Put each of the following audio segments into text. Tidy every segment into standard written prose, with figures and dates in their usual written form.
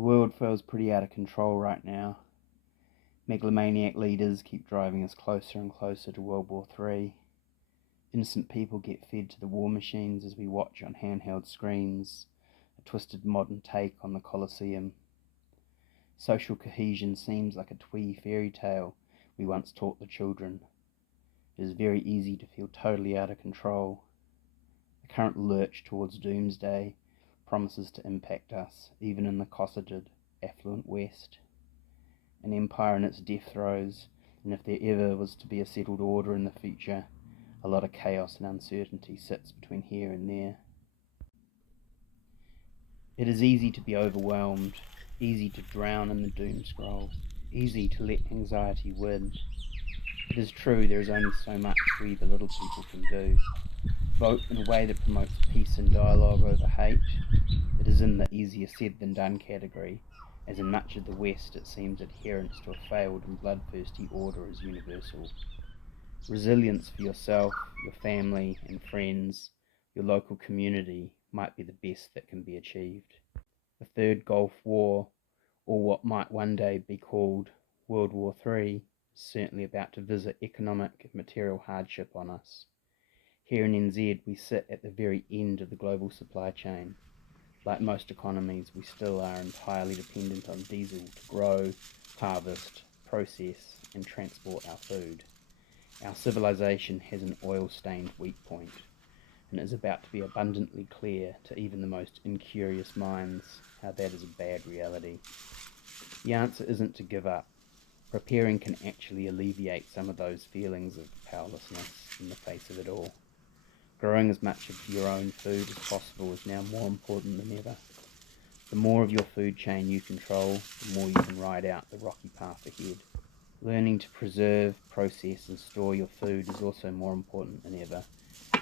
The world feels pretty out of control right now. Megalomaniac leaders keep driving us closer and closer to World War III. Innocent people get fed to the war machines as we watch on handheld screens, a twisted modern take on the Colosseum. Social cohesion seems like a twee fairy tale we once taught the children. It is very easy to feel totally out of control. The current lurch towards doomsday promises to impact us, even in the cosseted, affluent West. An empire in its death throes, and if there ever was to be a settled order in the future, a lot of chaos and uncertainty sits between here and there. It is easy to be overwhelmed, easy to drown in the doom scroll, easy to let anxiety win. It is true there is only so much we the little people can do. Vote in a way that promotes peace and dialogue over hate. It is in the easier said than done category, as in much of the West it seems adherence to a failed and bloodthirsty order is universal. Resilience for yourself, your family and friends, your local community might be the best that can be achieved. The Third Gulf War, or what might one day be called World War III, is certainly about to visit economic and material hardship on us. Here in NZ, we sit at the very end of the global supply chain. Like most economies, we still are entirely dependent on diesel to grow, harvest, process, and transport our food. Our civilization has an oil-stained weak point, and it is about to be abundantly clear to even the most incurious minds how that is a bad reality. The answer isn't to give up. Preparing can actually alleviate some of those feelings of powerlessness in the face of it all. Growing as much of your own food as possible is now more important than ever. The more of your food chain you control, the more you can ride out the rocky path ahead. Learning to preserve, process and store your food is also more important than ever.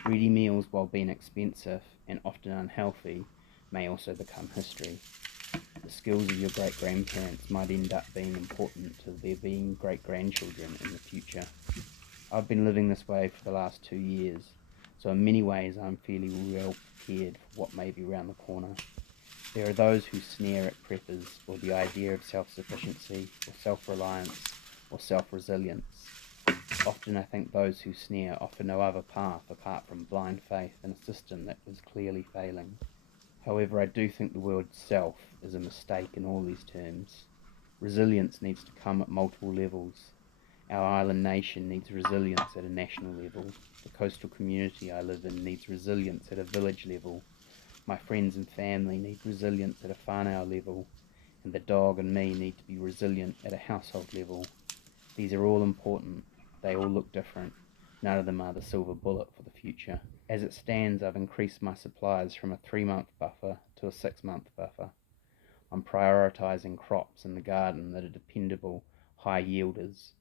Ready meals, while being expensive and often unhealthy, may also become history. The skills of your great-grandparents might end up being important to there being great-grandchildren in the future. I've been living this way for the last 2 years, so in many ways I'm fairly well prepared for what may be around the corner. There are those who sneer at preppers or the idea of self-sufficiency or self-reliance or self-resilience. Often I think those who sneer offer no other path apart from blind faith in a system that is clearly failing. However, I do think the word self is a mistake in all these terms. Resilience needs to come at multiple levels. Our island nation needs resilience at a national level. The coastal community I live in needs resilience at a village level. My friends and family need resilience at a whānau level, and the dog and me need to be resilient at a household level. These are all important. They all look different. None of them are the silver bullet for the future. As it stands, I've increased my supplies from a 3-month buffer to a 6-month buffer. I'm prioritising crops in the garden that are dependable, high yielders.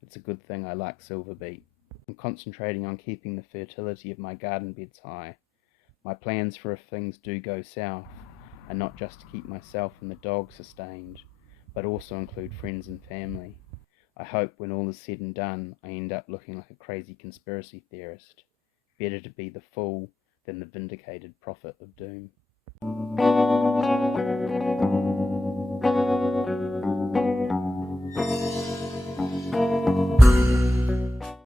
It's a good thing I like silver beet. I'm concentrating on keeping the fertility of my garden beds high. My plans for if things do go south are not just to keep myself and the dog sustained, but also include friends and family. I hope when all is said and done, I end up looking like a crazy conspiracy theorist. Better to be the fool than the vindicated prophet of doom.